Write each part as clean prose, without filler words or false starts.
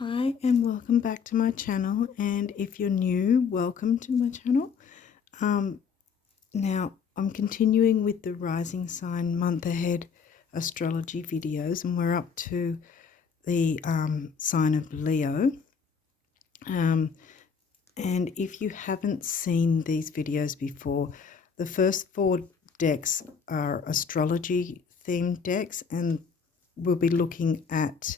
Hi and welcome back to my channel, and if you're new, welcome to my channel. Now I'm continuing with the rising sign month ahead astrology videos, and we're up to the sign of Leo. And if you haven't seen these videos before, the first 4 decks are astrology themed decks, and we'll be looking at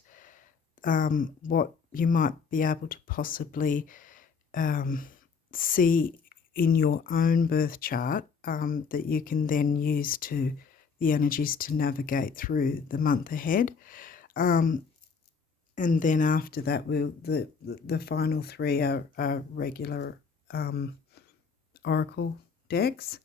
what you might be able to possibly see in your own birth chart that you can then use to the energies to navigate through the month ahead. And then after that, the final 3 are regular oracle decks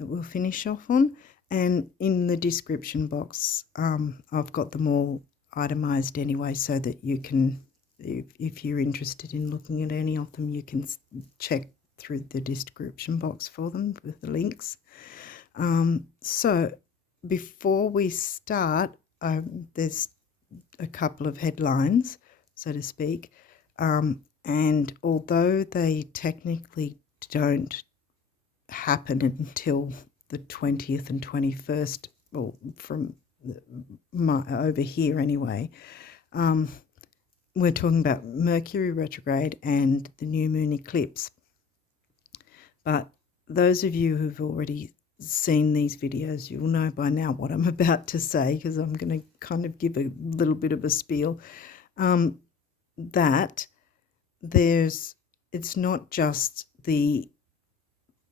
that we'll finish off on. And in the description box, I've got them all itemized anyway, so that you can, if you're interested in looking at any of them, you can check through the description box for them with the links. So before we start, there's a couple of headlines, so to speak, and although they technically don't happen until the 20th and 21st, or from over here anyway, we're talking about Mercury retrograde and the new moon eclipse. But those of you who've already seen these videos, you'll know by now what I'm about to say, because I'm going to kind of give a little bit of a spiel. That it's not just the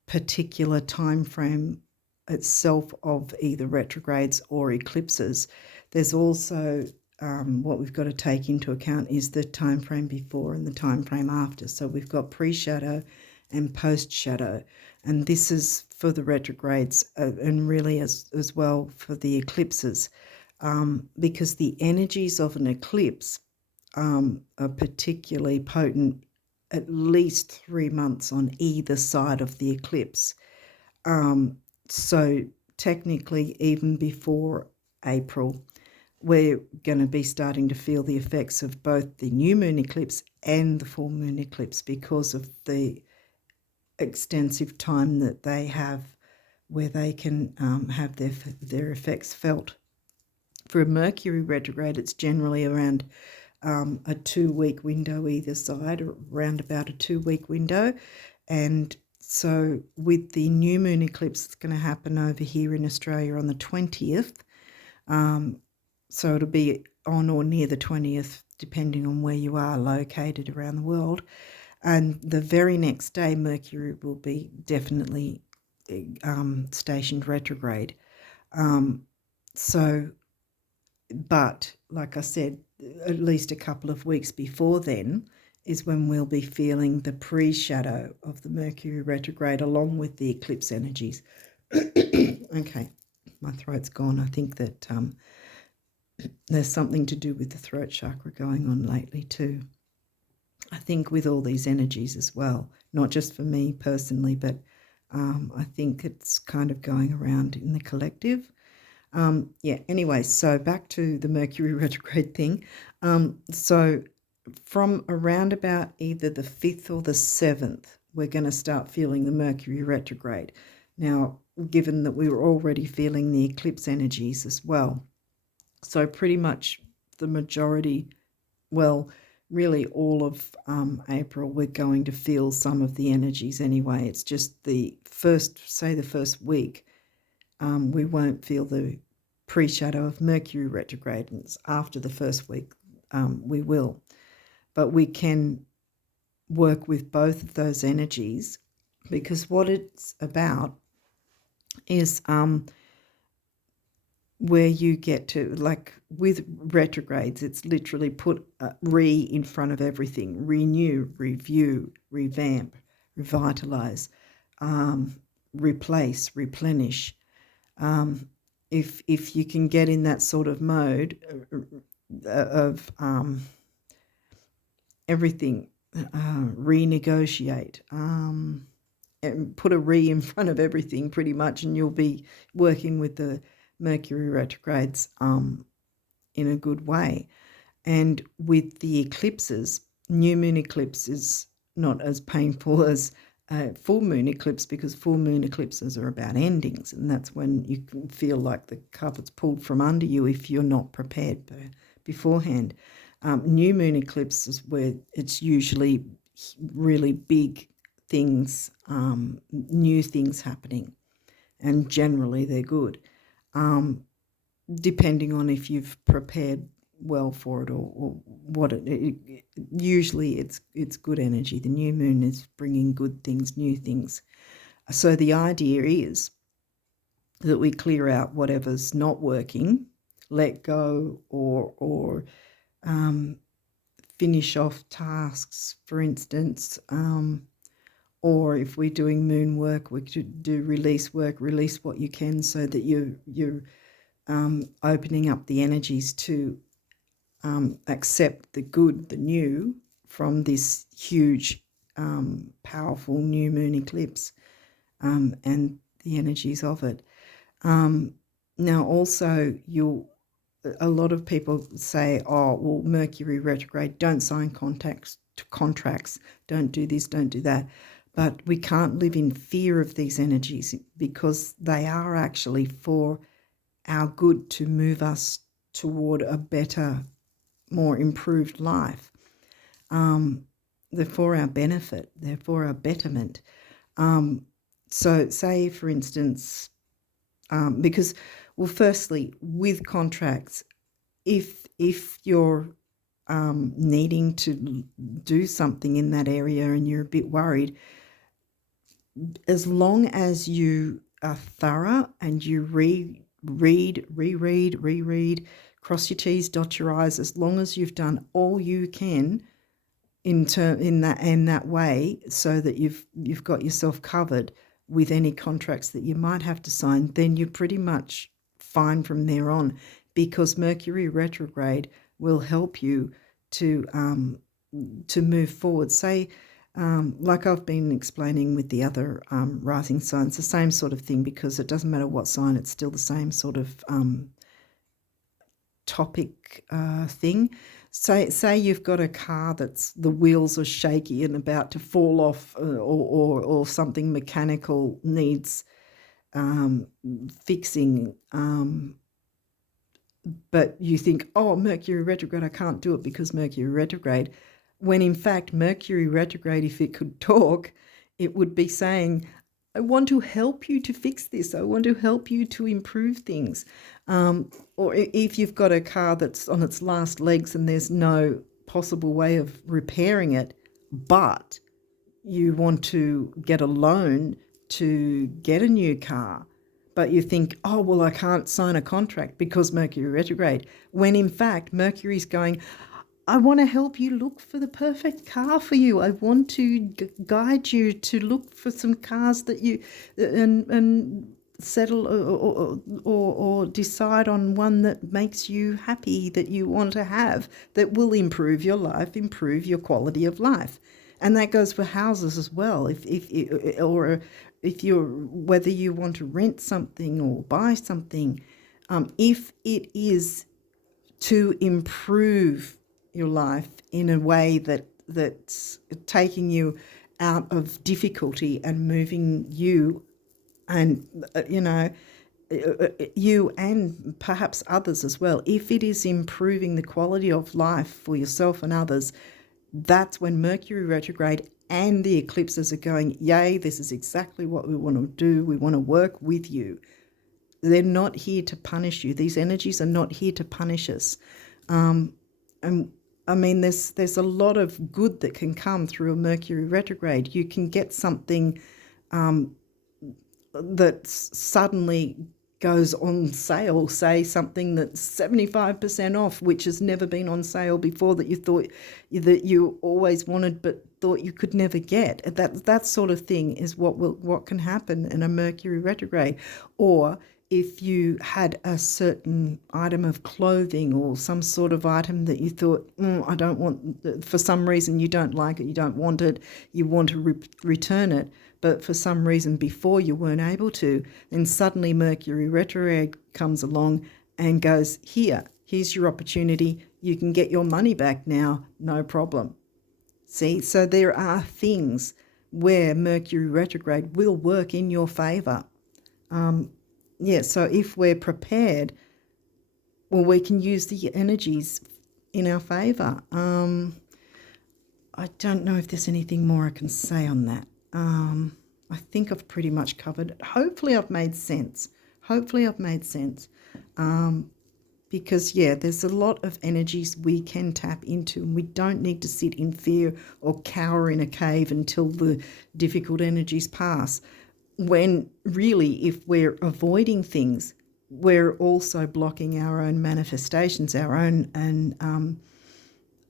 particular time frame itself of either retrogrades or eclipses. There's also what we've got to take into account is the time frame before and the time frame after. So we've got pre-shadow and post-shadow, and this is for the retrogrades and really as well for the eclipses, because the energies of an eclipse are particularly potent at least 3 months on either side of the eclipse. So technically, even before April, we're going to be starting to feel the effects of both the new moon eclipse and the full moon eclipse, because of the extensive time that they have where they can have their effects felt. For a Mercury retrograde, it's generally around a 2-week window either side, or around about a 2-week window. And so with the new moon eclipse, it's going to happen over here in Australia on the 20th. So it'll be on or near the 20th, depending on where you are located around the world. And the very next day, Mercury will be definitely stationed retrograde. But like I said, at least a couple of weeks before then is when we'll be feeling the pre-shadow of the Mercury retrograde along with the eclipse energies. Okay, my throat's gone. I think that there's something to do with the throat chakra going on lately too. I think with all these energies as well, not just for me personally, but I think it's kind of going around in the collective. Anyway, so back to the Mercury retrograde thing. So from around about either the 5th or the 7th, we're going to start feeling the Mercury retrograde. Now, given that we were already feeling the eclipse energies as well, so pretty much the majority, well, really all of April, we're going to feel some of the energies anyway. It's just the first week, we won't feel the pre-shadow of Mercury retrograde, and it's after the first week we will. But we can work with both of those energies, because what it's about is where you get to, like with retrogrades, it's literally put re in front of everything: renew, review, revamp, revitalize, replace, replenish. If you can get in that sort of mode of everything, renegotiate, and put a re in front of everything pretty much, and you'll be working with the Mercury retrogrades in a good way. And with the eclipses, new moon eclipse is not as painful as full moon eclipse, because full moon eclipses are about endings, and that's when you can feel like the carpet's pulled from under you if you're not prepared beforehand. New moon eclipse is where it's usually really big things, new things happening, and generally they're good, depending on if you've prepared well for it or what usually it's good energy. The new moon is bringing good things, new things. So the idea is that we clear out whatever's not working, let go, or finish off tasks, for instance, or if we're doing moon work, we could do release work, release what you can, so that you're opening up the energies to accept the good, the new, from this huge, powerful new moon eclipse, and the energies of it. Now, also, a lot of people say, oh, well, Mercury retrograde, don't sign contracts, don't do this, don't do that. But we can't live in fear of these energies, because they are actually for our good, to move us toward a better, more improved life. They're for our benefit, they're for our betterment. So say, for instance, because, well, firstly, with contracts, if you're needing to do something in that area and you're a bit worried, as long as you are thorough and you reread, cross your T's, dot your I's, as long as you've done all you can in that way, so that you've got yourself covered with any contracts that you might have to sign, then you're pretty much fine from there on, because Mercury retrograde will help you to move forward. Say, like I've been explaining with the other rising signs, the same sort of thing, because it doesn't matter what sign, it's still the same sort of topic thing. Say you've got a car that's, the wheels are shaky and about to fall off, or something mechanical needs fixing, but you think, oh, Mercury retrograde, I can't do it because Mercury retrograde, when in fact Mercury retrograde, if it could talk, it would be saying, I want to help you to fix this. I want to help you to improve things. Or if you've got a car that's on its last legs and there's no possible way of repairing it, but you want to get a loan to get a new car, but you think, oh, well, I can't sign a contract because Mercury retrograde, when in fact Mercury's going, I want to help you look for the perfect car for you. I want to guide you to look for some cars that you and settle or decide on one that makes you happy, that you want to have, that will improve your life, improve your quality of life. And that goes for houses as well. If you're, whether you want to rent something or buy something, if it is to improve your life in a way that's taking you out of difficulty and moving you and you and perhaps others as well, if it is improving the quality of life for yourself and others, that's when Mercury retrograde and the eclipses are going, yay, this is exactly what we want to do. We want to work with you. They're not here to punish you. These energies are not here to punish us. And I mean, there's a lot of good that can come through a Mercury retrograde. You can get something that suddenly goes on sale, say something that's 75% off, which has never been on sale before, that you thought that you always wanted but thought you could never get. That sort of thing is what can happen in a Mercury retrograde. Or if you had a certain item of clothing or some sort of item that you thought, I don't want, for some reason you don't like it, you don't want it, you want to return it, but for some reason before you weren't able to, then suddenly Mercury retrograde comes along and goes, here's your opportunity, you can get your money back now, no problem. See, so there are things where Mercury retrograde will work in your favour. So if we're prepared, well, we can use the energies in our favour. I don't know if there's anything more I can say on that. I think I've pretty much covered it. Hopefully I've made sense. Because, there's a lot of energies we can tap into, and we don't need to sit in fear or cower in a cave until the difficult energies pass. When really, if we're avoiding things, we're also blocking our own manifestations, our own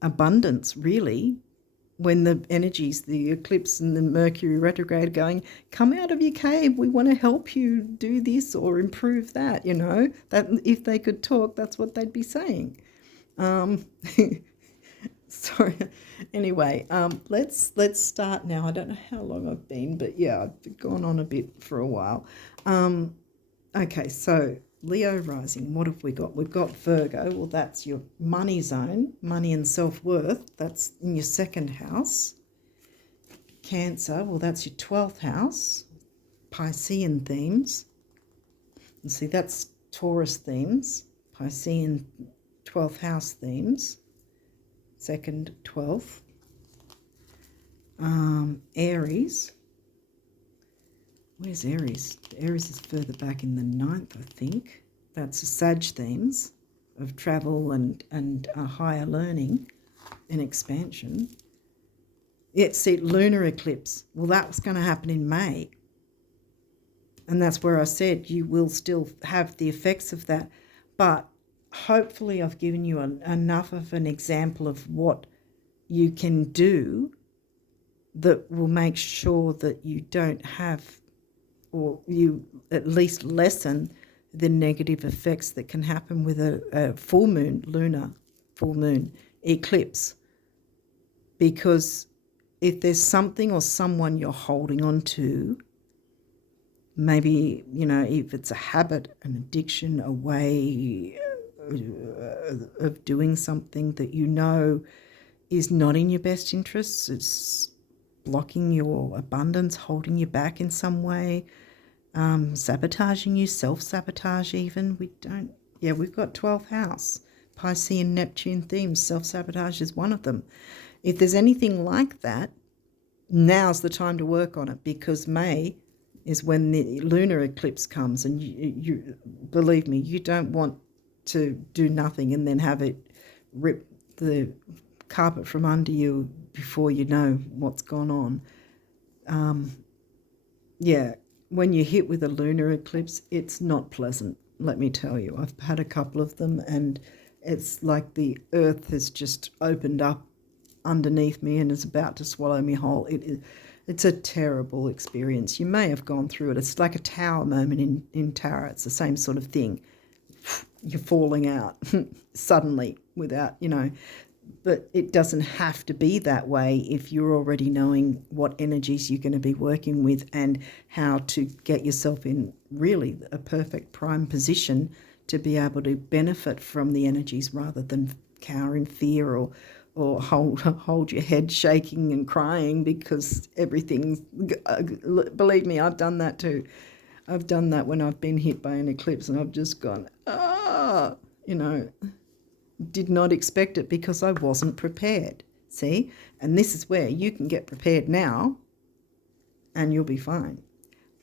abundance, really. When the energies, the eclipse and the Mercury retrograde going, come out of your cave, we want to help you do this or improve that, that if they could talk, that's what they'd be saying. Sorry. Anyway, let's start now. I don't know how long I've been, but I've gone on a bit for a while. Okay, so Leo rising, what have we got? We've got Virgo. Well, that's your money zone, money and self-worth. That's in your second house. Cancer, well, that's your 12th house, Piscean themes. And see, that's Taurus themes, Piscean 12th house themes, 2nd, 12th. Aries. Where's Aries? Aries is further back in the 9th, I think. That's the Sag themes of travel and higher learning and expansion. See, lunar eclipse. Well, that was going to happen in May. And that's where I said you will still have the effects of that. But hopefully I've given you enough of an example of what you can do that will make sure that you don't have, or you at least lessen the negative effects that can happen with a full moon, lunar full moon eclipse. Because if there's something or someone you're holding on to, maybe, if it's a habit, an addiction, a way of doing something that is not in your best interests, it's blocking your abundance, holding you back in some way, sabotaging you, self-sabotage even. We've got 12th house, Piscean, Neptune themes, self-sabotage is one of them. If there's anything like that, now's the time to work on it, because May is when the lunar eclipse comes, and you believe me, you don't want to do nothing and then have it rip the carpet from under you before you know what's gone on. When you're hit with a lunar eclipse, it's not pleasant, let me tell you. I've had a couple of them, and it's like the earth has just opened up underneath me and is about to swallow me whole. It's a terrible experience. You may have gone through it. It's like a tower moment in tarot. It's the same sort of thing. You're falling out suddenly without, but it doesn't have to be that way if you're already knowing what energies you're going to be working with and how to get yourself in really a perfect prime position to be able to benefit from the energies rather than cower in fear or hold your head shaking and crying because everything's, believe me, I've done that too. I've done that when I've been hit by an eclipse and I've just gone, did not expect it because I wasn't prepared. See? And this is where you can get prepared now and you'll be fine.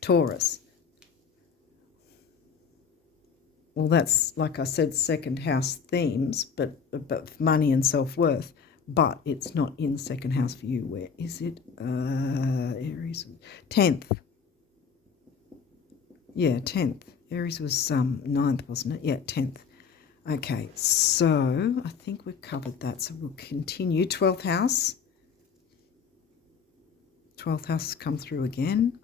Taurus. Well, that's, like I said, second house themes, but money and self-worth. But it's not in second house for you. Where is it? Aries. 10th. Yeah, 10th. Aries was 9th, wasn't it? Yeah, 10th. Okay, so I think we've covered that. So we'll continue. 12th house. 12th house has come through again.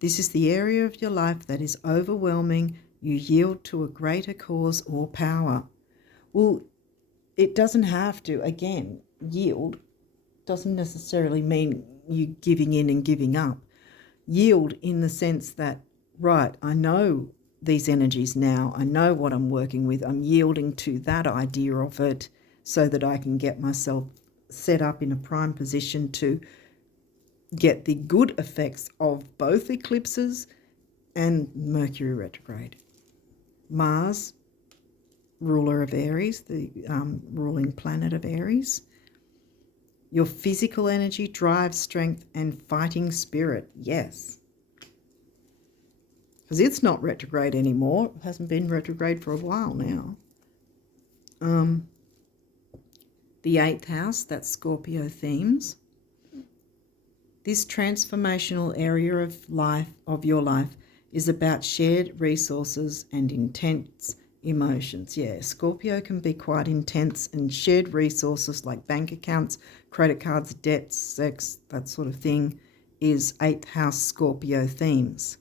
This is the area of your life that is overwhelming. You yield to a greater cause or power. Well, it doesn't have to. Again, yield doesn't necessarily mean you giving in and giving up. Yield in the sense that, right, I know these energies now. I know what I'm working with. I'm yielding to that idea of it so that I can get myself set up in a prime position to get the good effects of both eclipses and Mercury retrograde. Mars, ruler of Aries, the ruling planet of Aries. Your physical energy, drive, strength, and fighting spirit. Yes. Because it's not retrograde anymore. It hasn't been retrograde for a while now. The 8th house, that's Scorpio themes. This transformational area of your life is about shared resources and intense emotions. Yeah, Scorpio can be quite intense, and shared resources like bank accounts, credit cards, debts, sex, that sort of thing is 8th house Scorpio themes.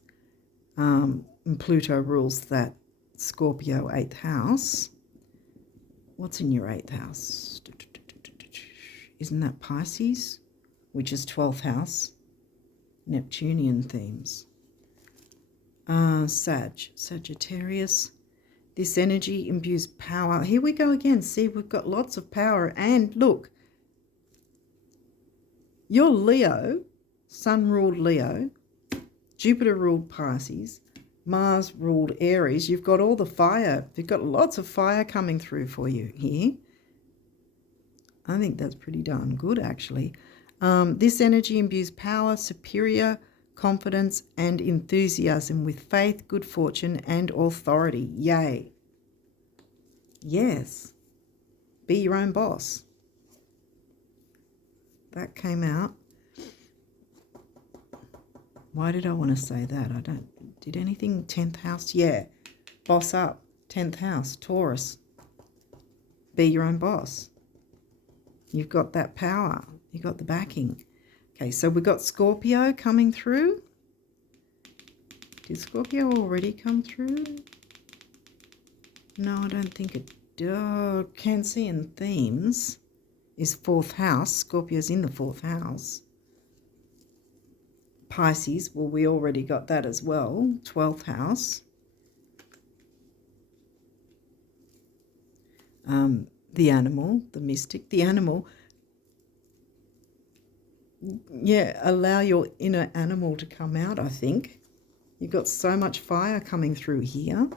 And Pluto rules that Scorpio 8th house. What's in your 8th house? Isn't that Pisces? Which is 12th house, Neptunian themes. Sagittarius. This energy imbues power. Here we go again. See, we've got lots of power. And look, you're Leo, Sun ruled Leo, Jupiter ruled Pisces, Mars ruled Aries. You've got all the fire. You've got lots of fire coming through for you here. I think that's pretty darn good, actually. This energy imbues power, superior confidence, and enthusiasm with faith, good fortune, and authority. Yay. Yes. Be your own boss. That came out. Why did I want to say that? Did anything 10th house? Yeah. Boss up. 10th house, Taurus. Be your own boss. You've got that power. You've got the backing. Okay, so we've got Scorpio coming through. Did Scorpio already come through? No, I don't think it did. Cancean themes is 4th house. Scorpio's in the 4th house. Pisces, well, we already got that as well. 12th house. The animal, the mystic, the animal. Yeah, allow your inner animal to come out, I think. You've got so much fire coming through here.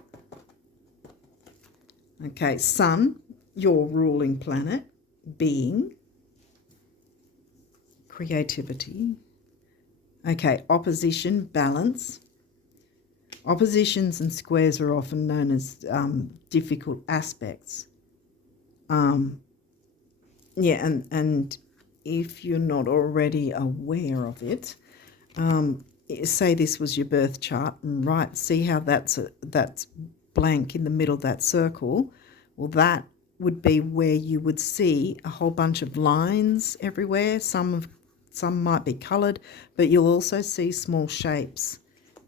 Okay, Sun, your ruling planet, being, creativity. Okay, opposition, balance. Oppositions and squares are often known as difficult aspects. Yeah, and if you're not already aware of it, say this was your birth chart, and right, see how that's blank in the middle of that circle. Well, that would be where you would see a whole bunch of lines everywhere. Some might be coloured, but you'll also see small shapes,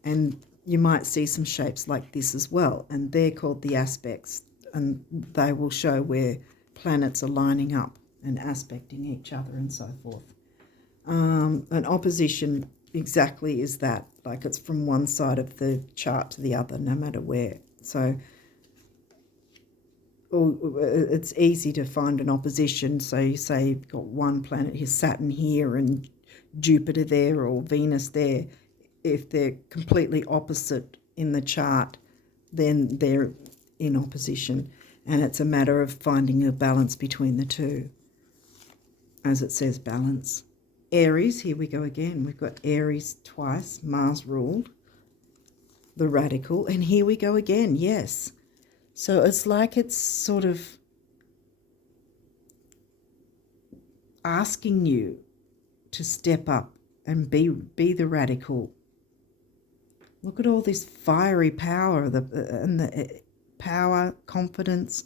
and you might see some shapes like this as well, and they're called the aspects, and they will show where planets are lining up and aspecting each other and so forth. An opposition exactly is that, like it's from one side of the chart to the other, no matter where. So it's easy to find an opposition. So you say you've got one planet here, Saturn here, and Jupiter there, or Venus there. If they're completely opposite in the chart, then they're in opposition. And it's a matter of finding a balance between the two. As it says, balance. Aries, here we go again. We've got Aries twice, Mars ruled, the radical. And here we go again, yes. So it's like it's sort of asking you to step up and be the radical. Look at all this fiery power, the power, confidence.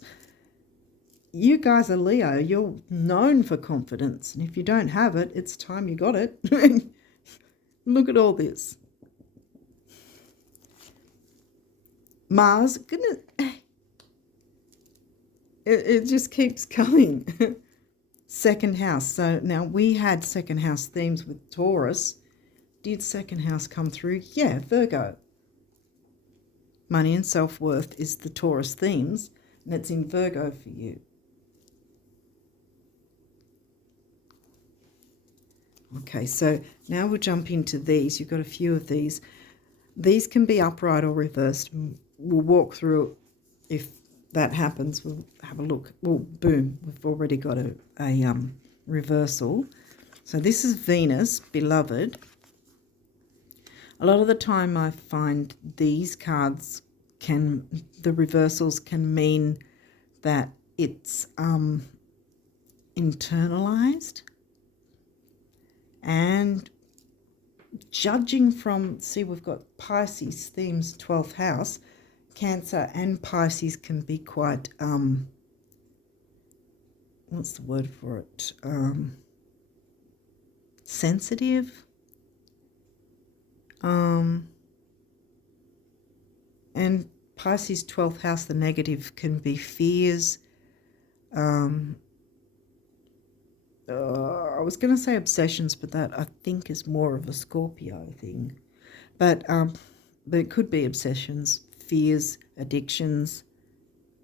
You guys are Leo. You're known for confidence. And if you don't have it, it's time you got it. Look at all this. Mars, goodness, it just keeps coming. 2nd house. So now we had 2nd house themes with Taurus. Did 2nd house come through? Yeah, Virgo. Money and self-worth is the Taurus themes, and it's in Virgo for you. Okay, so now we'll jump into these. You've got a few of these. These can be upright or reversed. We'll walk through. If that happens, we'll have a look. Well, boom, we've already got a reversal. So this is Venus, beloved. A lot of the time I find these cards the reversals can mean that it's internalized. And judging from, see, we've got Pisces themes, 12th house. Cancer and Pisces can be quite, what's the word for it? Sensitive. And Pisces 12th house, the negative, can be fears. I was going to say obsessions, but that I think is more of a Scorpio thing. But it could be obsessions, fears, addictions,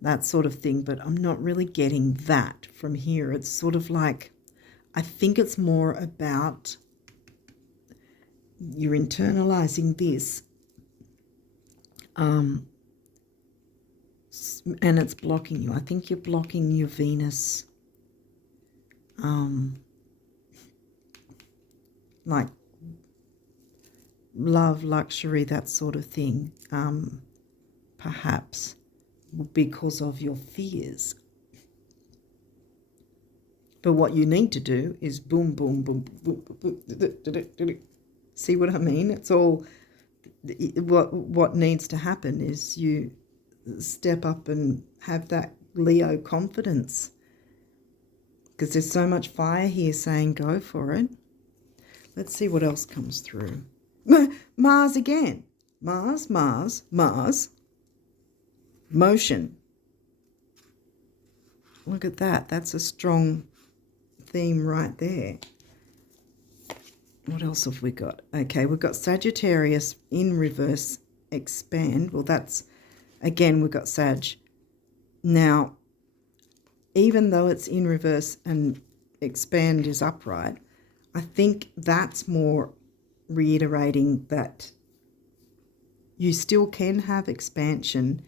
that sort of thing. But I'm not really getting that from here. It's sort of like, I think it's more about you're internalizing this, and it's blocking you. I think you're blocking your Venus, like love, luxury, that sort of thing, perhaps because of your fears. But what you need to do is boom, boom, boom, boom, boom, boom. See what I mean? It's all, what needs to happen is you step up and have that Leo confidence, because there's so much fire here saying go for it. Let's see what else comes through. Mars again. Mars, Mars, Mars. Motion. Look at that. That's a strong theme right there. What else have we got? Okay, we've got Sagittarius in reverse, expand. Well, that's, again, we've got Sag. Now, even though it's in reverse and expand is upright, I think that's more reiterating that you still can have expansion,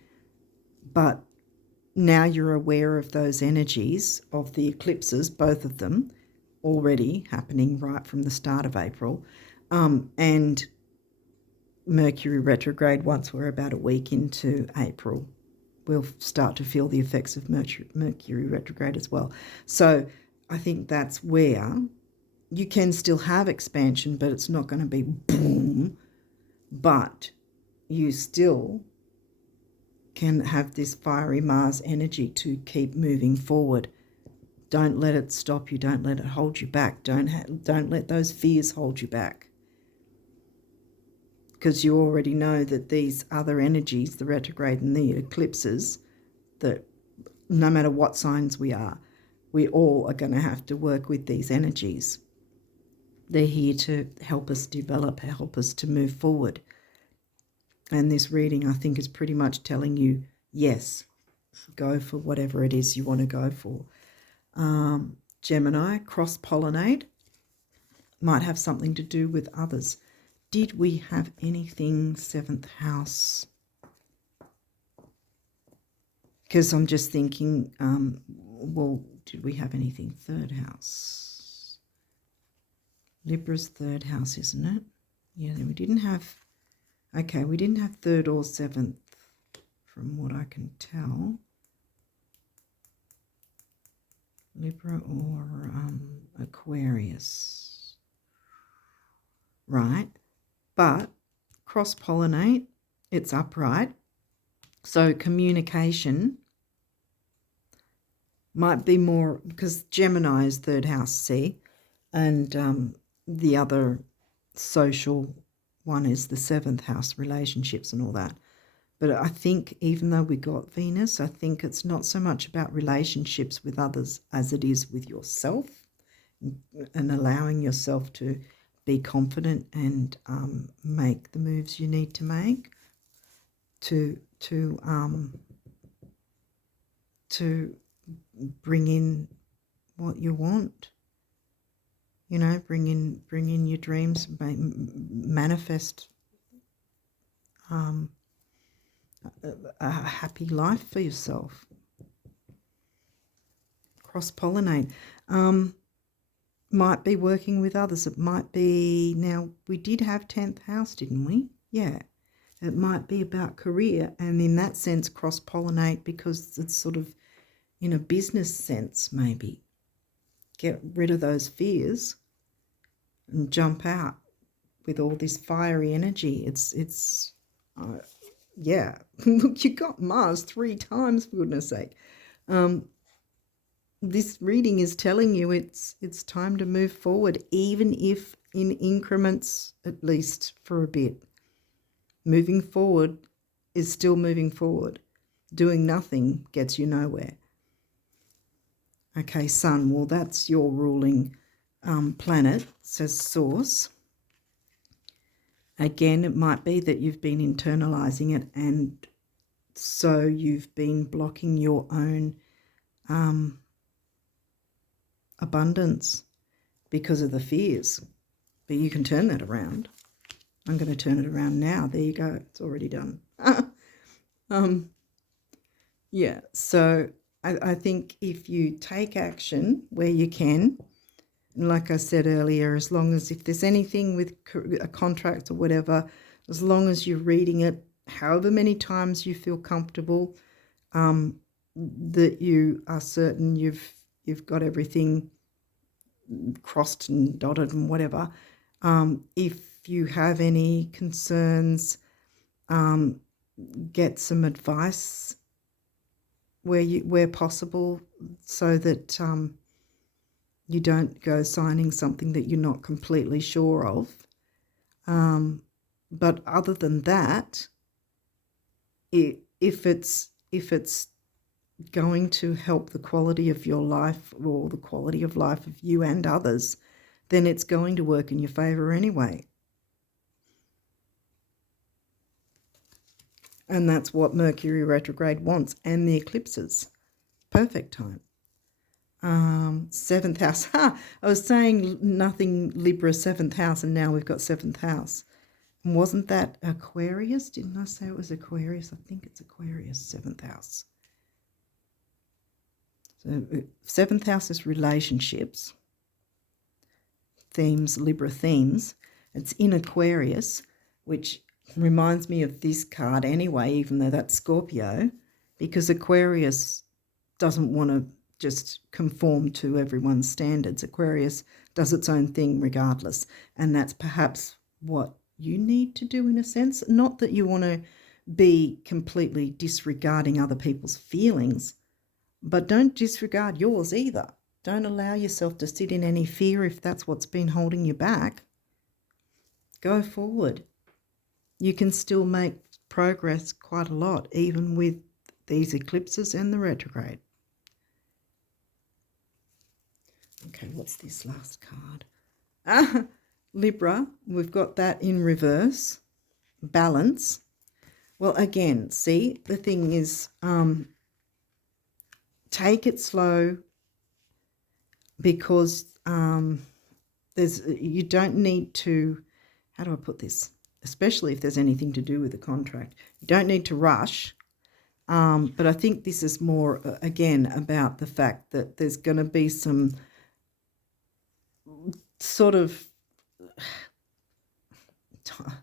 but now you're aware of those energies of the eclipses, both of them, already happening right from the start of April, and Mercury retrograde. Once we're about a week into April, we'll start to feel the effects of Mercury retrograde as well. So I think that's where you can still have expansion, but it's not going to be boom, but you still can have this fiery Mars energy to keep moving forward. Don't let it stop you. Don't let it hold you back. Don't let those fears hold you back, because you already know that these other energies, the retrograde and the eclipses, that no matter what signs we all are going to have to work with these energies. They're here to help us develop, help us to move forward. And this reading, I think, is pretty much telling you, yes, go for whatever it is you want to go for. Gemini, cross-pollinate, might have something to do with others. Did we have anything 7th house? Because I'm just thinking, well, did we have anything 3rd house? Libra's 3rd house, isn't it? Yeah, we didn't have, okay, we didn't have 3rd or 7th from what I can tell. Libra or Aquarius. Right. But cross-pollinate, it's upright. So communication might be more, because Gemini is 3rd house, see? And the other social one is the 7th house, relationships and all that. But I think even though we got Venus, I think it's not so much about relationships with others as it is with yourself, and allowing yourself to be confident and make the moves you need to make to bring in what you want. You know, bring in your dreams, manifest a happy life for yourself. Cross-pollinate. Might be working with others. It might be, now we did have 10th house, didn't we? Yeah. It might be about career, and in that sense cross-pollinate, because it's sort of in a business sense maybe. Get rid of those fears and jump out with all this fiery energy. It's yeah. Look, you got Mars 3 times, for goodness sake. This reading is telling you it's time to move forward, even if in increments, at least for a bit. Moving forward is still moving forward. Doing nothing gets you nowhere. Okay, Sun, well, that's your ruling planet, says Source. Again, it might be that you've been internalizing it, and so you've been blocking your own abundance because of the fears. But you can turn that around. I'm going to turn it around now. There you go. It's already done. Yeah, so I think if you take action where you can, and like I said earlier, as long as if there's anything with a contract or whatever, as long as you're reading it however many times you feel comfortable, that you are certain you've got everything crossed and dotted and whatever. If you have any concerns, get some advice where possible, so that you don't go signing something that you're not completely sure of. But other than that, if it's going to help the quality of your life or the quality of life of you and others, then it's going to work in your favor anyway. And that's what Mercury retrograde wants, and the eclipses. Perfect time. 7th house. I was saying nothing Libra 7th house, and now we've got 7th house. And wasn't that Aquarius? Didn't I say it was Aquarius? I think it's Aquarius, 7th house. So 7th house is relationships, themes, Libra themes. It's in Aquarius, which reminds me of this card anyway, even though that's Scorpio, because Aquarius doesn't want to just conform to everyone's standards. Aquarius does its own thing regardless, and that's perhaps what you need to do in a sense. Not that you want to be completely disregarding other people's feelings, but don't disregard yours either. Don't allow yourself to sit in any fear if that's what's been holding you back. Go forward. You can still make progress quite a lot, even with these eclipses and the retrograde. Okay, what's this last card? Libra, we've got that in reverse. Balance. Well, again, see, the thing is, take it slow, because you don't need to, how do I put this? Especially if there's anything to do with the contract. You don't need to rush. But I think this is more, again, about the fact that there's going to be some sort of, I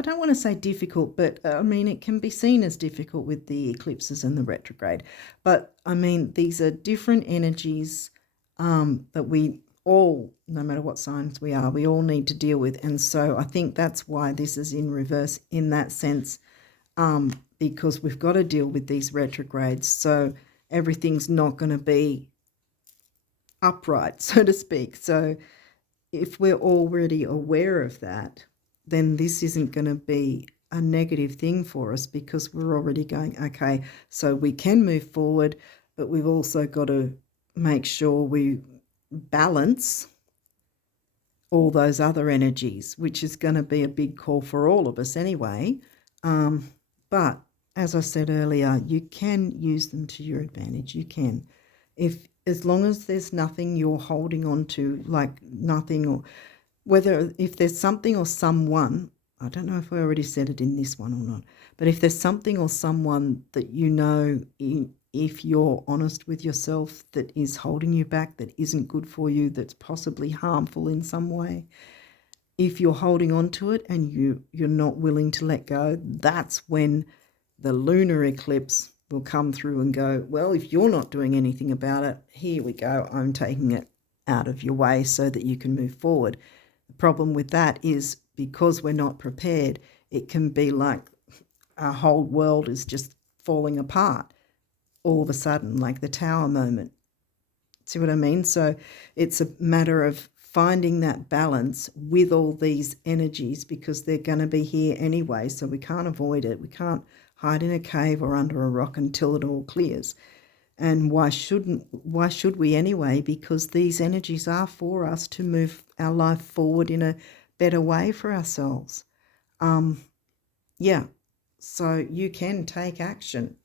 don't want to say difficult, but I mean, it can be seen as difficult with the eclipses and the retrograde. But I mean, these are different energies that we all, no matter what signs we are, we all need to deal with. And so I think that's why this is in reverse in that sense, because we've got to deal with these retrogrades. So everything's not going to be upright, so to speak. So if we're already aware of that, then this isn't going to be a negative thing for us, because we're already going, okay, so we can move forward, but we've also got to make sure we balance all those other energies, which is going to be a big call for all of us anyway. But as I said earlier, you can use them to your advantage. You can. As long as there's nothing you're holding on to, like nothing, or if there's something or someone, I don't know if I already said it in this one or not, but if there's something or someone that you know, if you're honest with yourself, that is holding you back, that isn't good for you, that's possibly harmful in some way, if you're holding on to it and you're not willing to let go, that's when the lunar eclipse will come through and go, well, if you're not doing anything about it, here we go, I'm taking it out of your way so that you can move forward. The problem with that is because we're not prepared, it can be like our whole world is just falling apart all of a sudden, like the tower moment. See what I mean? So it's a matter of finding that balance with all these energies, because they're going to be here anyway, so we can't avoid it. We can't hide in a cave or under a rock until it all clears. And why should we anyway? Because these energies are for us to move our life forward in a better way for ourselves. Yeah, so you can take action.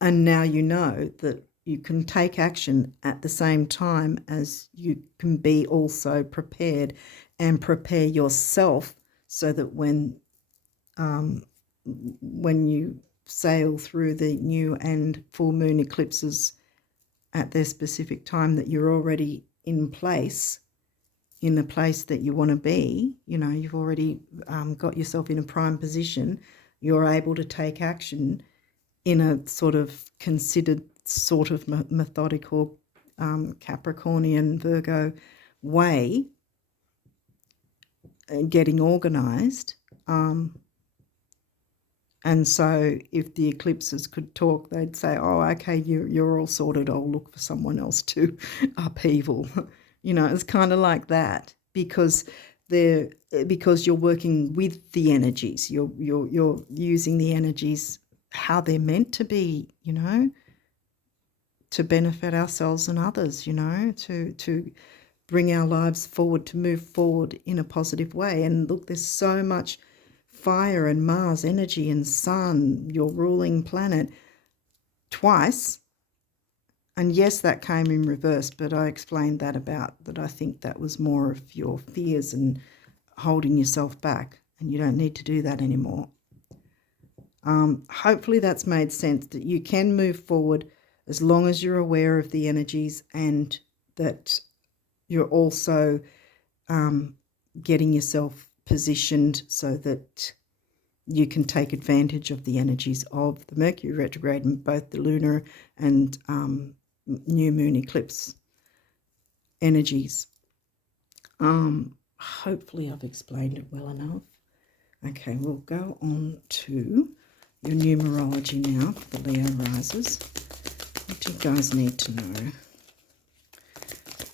And now you know that you can take action at the same time as you can be also prepared and prepare yourself so that when you sail through the new and full moon eclipses at their specific time, that you're already in place, in the place that you want to be. You know, you've already got yourself in a prime position. You're able to take action in a sort of considered, sort of methodical, Capricornian, Virgo way, getting organised. And so if the eclipses could talk, they'd say, oh, okay, you're all sorted. I'll look for someone else to upheaval. You know, it's kind of like that, because you're working with the energies. You're using the energies how they're meant to be, you know, to benefit ourselves and others, you know, to bring our lives forward, to move forward in a positive way. And look, there's so much fire and Mars energy and Sun, your ruling planet, twice. And yes, that came in reverse, but I explained that I think that was more of your fears and holding yourself back, and you don't need to do that anymore. Hopefully that's made sense, that you can move forward as long as you're aware of the energies, and that you're also getting yourself positioned so that you can take advantage of the energies of the Mercury retrograde and both the lunar and new moon eclipse energies. Hopefully I've explained it well enough. Okay, we'll go on to your numerology now for the Leo risers. What do you guys need to know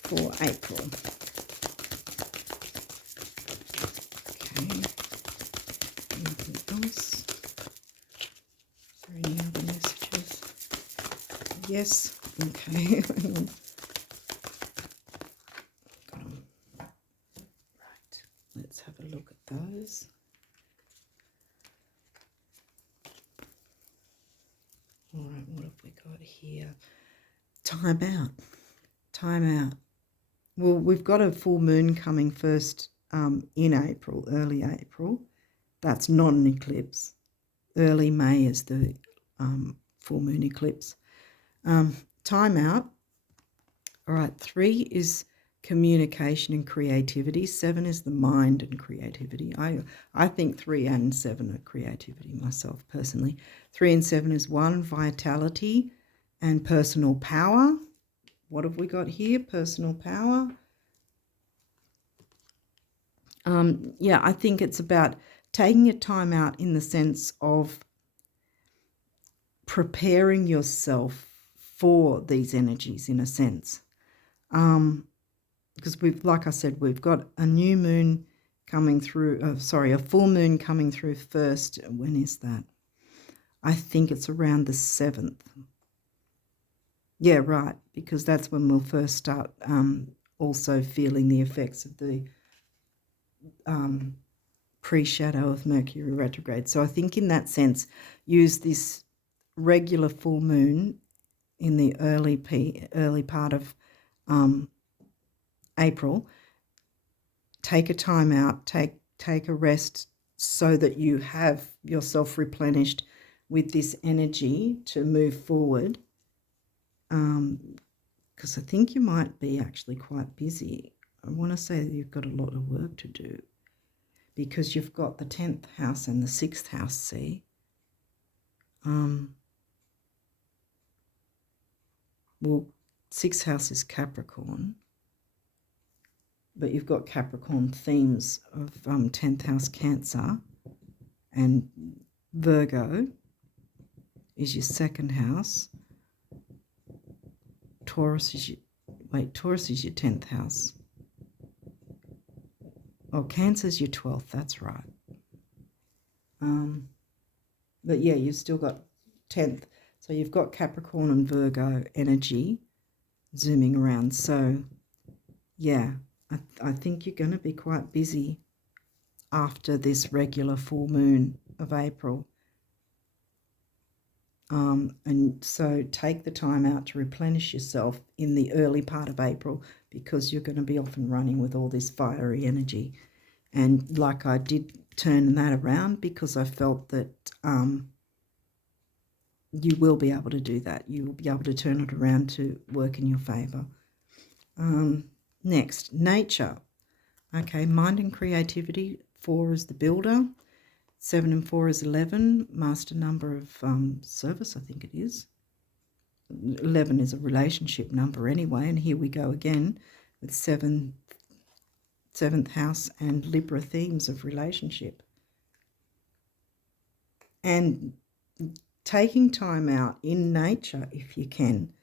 for April? Okay. Anything else? Is there any other messages? Yes. Okay. Hang on. Got 'em. Right. Let's have a look at those. All right, what have we got here? Time out. Time out. Well, we've got a full moon coming first in April, early April. That's not an eclipse. Early May is the full moon eclipse. Time out. All right, 3 is communication and creativity. 7 is the mind and creativity. I think 3 and 7 are creativity myself personally. 3 and 7 is 1, vitality and personal power. What have we got here? Personal power. Yeah, I think it's about taking your time out in the sense of preparing yourself for these energies in a sense. Because like I said, we've got a new moon coming through, a full moon coming through first. When is that? I think it's around the 7th. Yeah, right, because that's when we'll first start also feeling the effects of the pre-shadow of Mercury retrograde. So I think in that sense, use this regular full moon in the early part of April. Take a time out, take a rest so that you have yourself replenished with this energy to move forward. Because I think you might be actually quite busy. I want to say that you've got a lot of work to do because you've got the 10th house and the 6th house, see? Well, 6th house is Capricorn, but you've got Capricorn themes of 10th house Cancer, and Virgo is your 2nd house. Taurus is your 10th house. Oh, Cancer's your 12th, that's right. But yeah, you've still got 10th. So you've got Capricorn and Virgo energy zooming around. So yeah, I think you're going to be quite busy after this regular full moon of April. And so take the time out to replenish yourself in the early part of April because you're going to be off and running with all this fiery energy. And like I did turn that around because I felt that you will be able to do that. You will be able to turn it around to work in your favour. Next, nature. Okay, mind and creativity. 4 is the builder. 7 and 4 is 11, master number of service, I think it is. 11 is a relationship number anyway, and here we go again with 7th house and Libra themes of relationship. And taking time out in nature, if you can,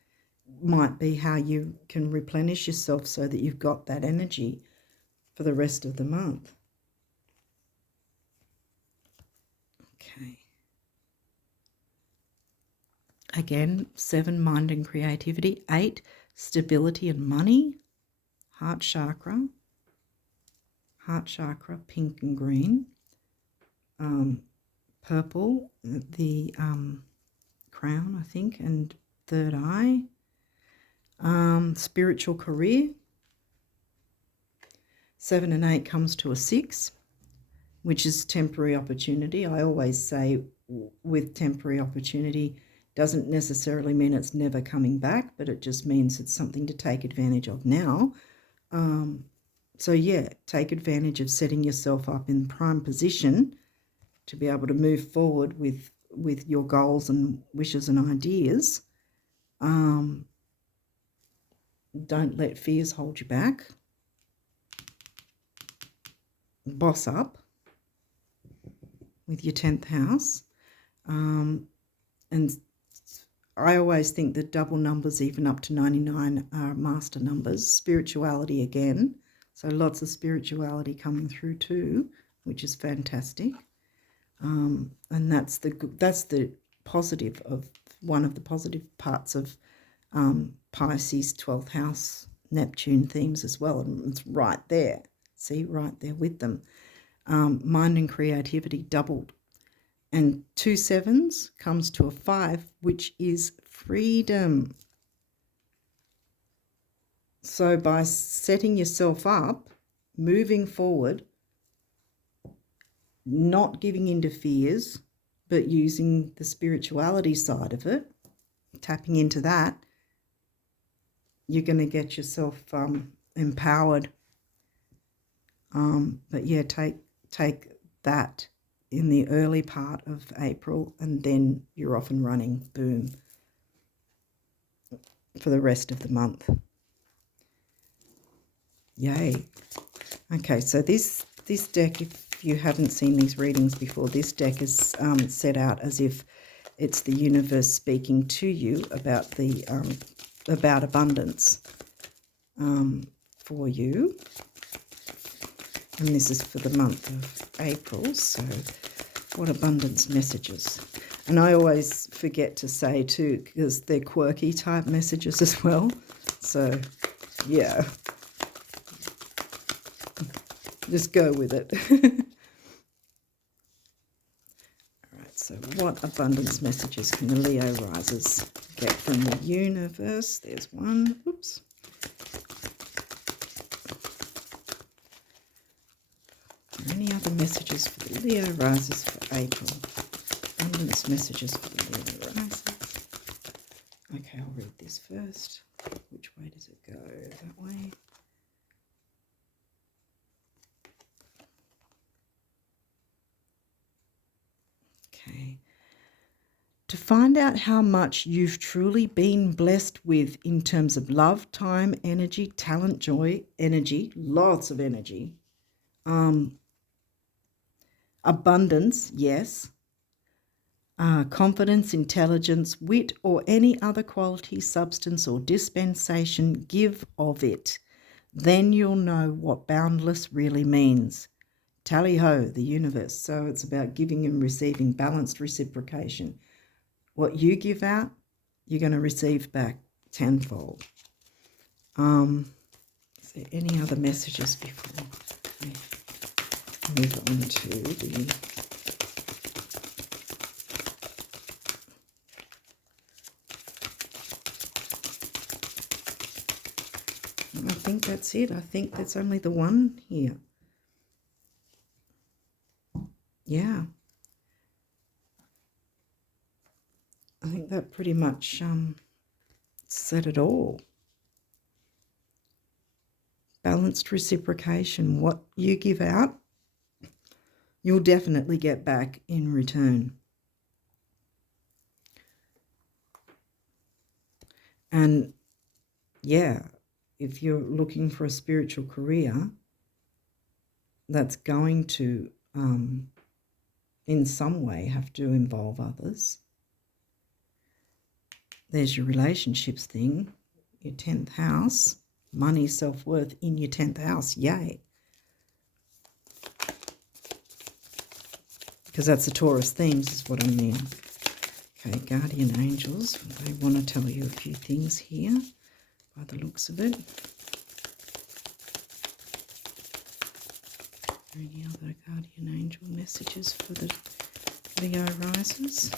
might be how you can replenish yourself so that you've got that energy for the rest of the month. Okay. Again, 7, mind and creativity. 8, stability and money. Heart chakra, pink and green. Purple, the crown, I think, and third eye. Spiritual career. 7 and 8 comes to a 6, which is temporary opportunity. I always say with temporary opportunity doesn't necessarily mean it's never coming back, but it just means it's something to take advantage of now. So yeah, take advantage of setting yourself up in prime position to be able to move forward with your goals and wishes and ideas. Don't let fears hold you back. Boss up with your 10th house. And I always think that double numbers, even up to 99, are master numbers. Spirituality again. So lots of spirituality coming through too, which is fantastic. And that's the positive of one of the positive parts of Pisces 12th house Neptune themes as well. And it's right there. See, right there with them. Mind and creativity doubled. And 2 7s comes to a 5, which is freedom. So by setting yourself up, moving forward, not giving in to fears, but using the spirituality side of it, tapping into that, you're going to get yourself empowered. But yeah, take that in the early part of April, and then you're off and running, boom, for the rest of the month. Yay. Okay, so this deck, if you haven't seen these readings before, this deck is set out as if it's the universe speaking to you about the about abundance for you. And this is for the month of April, so what abundance messages. And I always forget to say too, because they're quirky type messages as well. So, yeah. Just go with it. So what abundance messages can the Leo risers get from the universe? There's one. Oops. Are there any other messages for the Leo risers for April? Abundance messages for the Leo risers. Okay, I'll read this first. Which way does it go? That way. Okay. To find out how much you've truly been blessed with in terms of love, time, energy, talent, joy, energy, lots of energy, abundance, yes, confidence, intelligence, wit, or any other quality, substance, or dispensation, give of it. Then you'll know what boundless really means. Tally ho, the universe. So it's about giving and receiving, balanced reciprocation. What you give out, you're going to receive back tenfold. Is there any other messages before we move on to the... I think that's it. I think that's only the one here. Yeah. I think that pretty much said it all. Balanced reciprocation. What you give out, you'll definitely get back in return. And yeah, if you're looking for a spiritual career, that's going to, in some way, have to involve others. There's your relationships thing, your 10th house, money, self-worth in your 10th house, yay. Because that's the Taurus themes is what I mean. Okay, guardian angels, they want to tell you a few things here by the looks of it. Any other guardian angel messages for the Leo risers?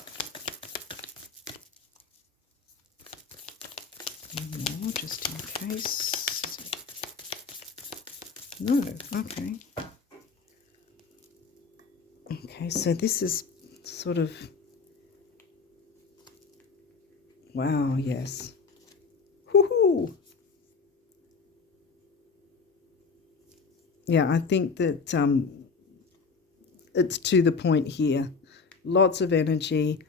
Any more, just in case. No, okay. Okay, so this is sort of, wow, yes. Woohoo! Yeah, I think that it's to the point here. Lots of energy.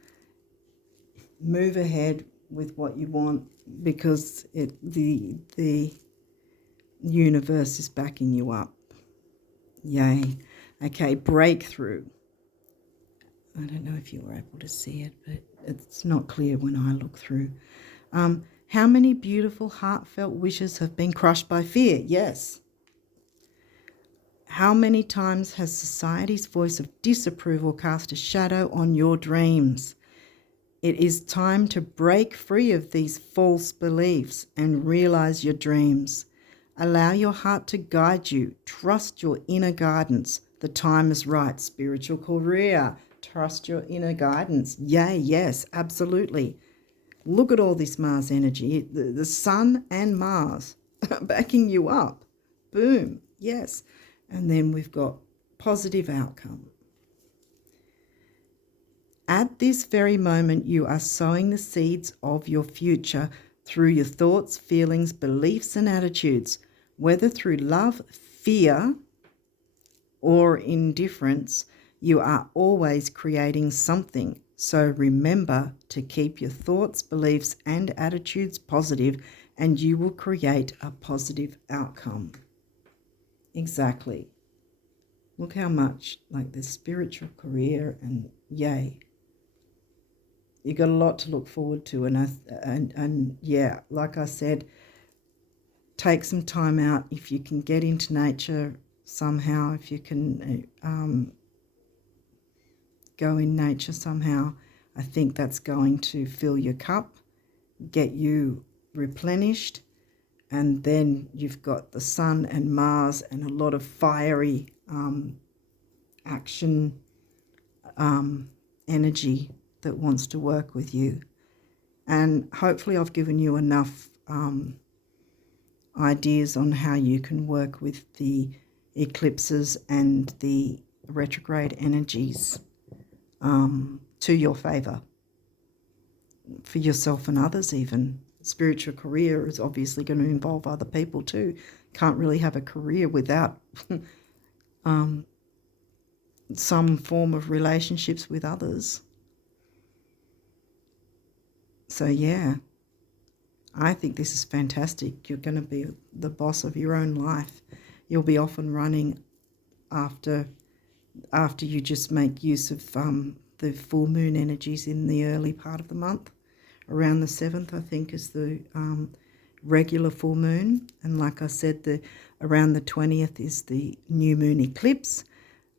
Move ahead with what you want because the universe is backing you up. Yay. Okay, breakthrough. I don't know if you were able to see it, but it's not clear when I look through. How many beautiful, heartfelt wishes have been crushed by fear? Yes. How many times has society's voice of disapproval cast a shadow on your dreams? It is time to break free of these false beliefs and realize your dreams. Allow your heart to guide you. Trust your inner guidance. The time is right. Spiritual career. Trust your inner guidance. Yay, yes, absolutely. Look at all this Mars energy. The Sun and Mars backing you up. Boom, yes. And then we've got positive outcome. At this very moment, you are sowing the seeds of your future through your thoughts, feelings, beliefs, and attitudes, whether through love, fear, or indifference. You are always creating something. So remember to keep your thoughts, beliefs, and attitudes positive, and you will create a positive outcome. Exactly. Look how much, like this spiritual career, and yay. You got a lot to look forward to, and yeah, like I said, take some time out if you can get into nature somehow, if you can go in nature somehow. I think that's going to fill your cup, get you replenished, and then you've got the Sun and Mars and a lot of fiery action energy that wants to work with you. And hopefully I've given you enough ideas on how you can work with the eclipses and the retrograde energies to your favour, for yourself and others even. Spiritual career is obviously going to involve other people too. Can't really have a career without some form of relationships with others. So yeah, I think this is fantastic. You're going to be the boss of your own life. You'll be off and running after you just make use of the full moon energies in the early part of the month. Around the 7th, I think, is the regular full moon. And like I said, around the 20th is the new moon eclipse.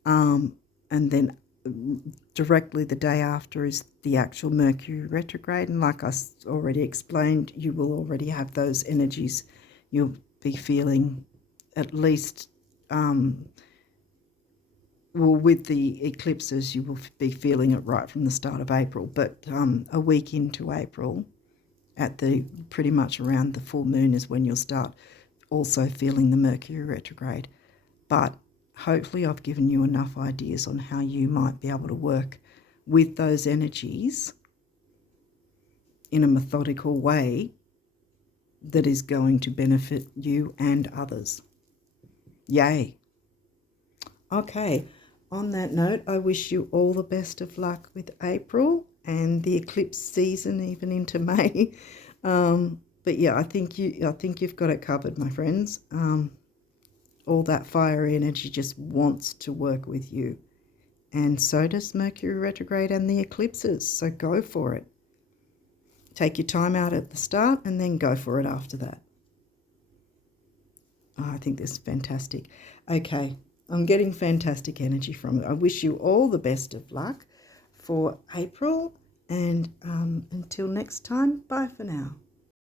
And then directly the day after is the actual Mercury retrograde. And like I already explained, you will already have those energies. You'll be feeling at least, with the eclipses, you will be feeling it right from the start of April. But a week into April, pretty much around the full moon, is when you'll start also feeling the Mercury retrograde. But hopefully I've given you enough ideas on how you might be able to work with those energies in a methodical way that is going to benefit you and others. Yay. Okay, on that note, I wish you all the best of luck with April and the eclipse season, even into May. But yeah, I think you've got it covered, my friends. All that fiery energy just wants to work with you. And so does Mercury retrograde and the eclipses. So go for it. Take your time out at the start and then go for it after that. Oh, I think this is fantastic. Okay, I'm getting fantastic energy from it. I wish you all the best of luck for April. And until next time, bye for now.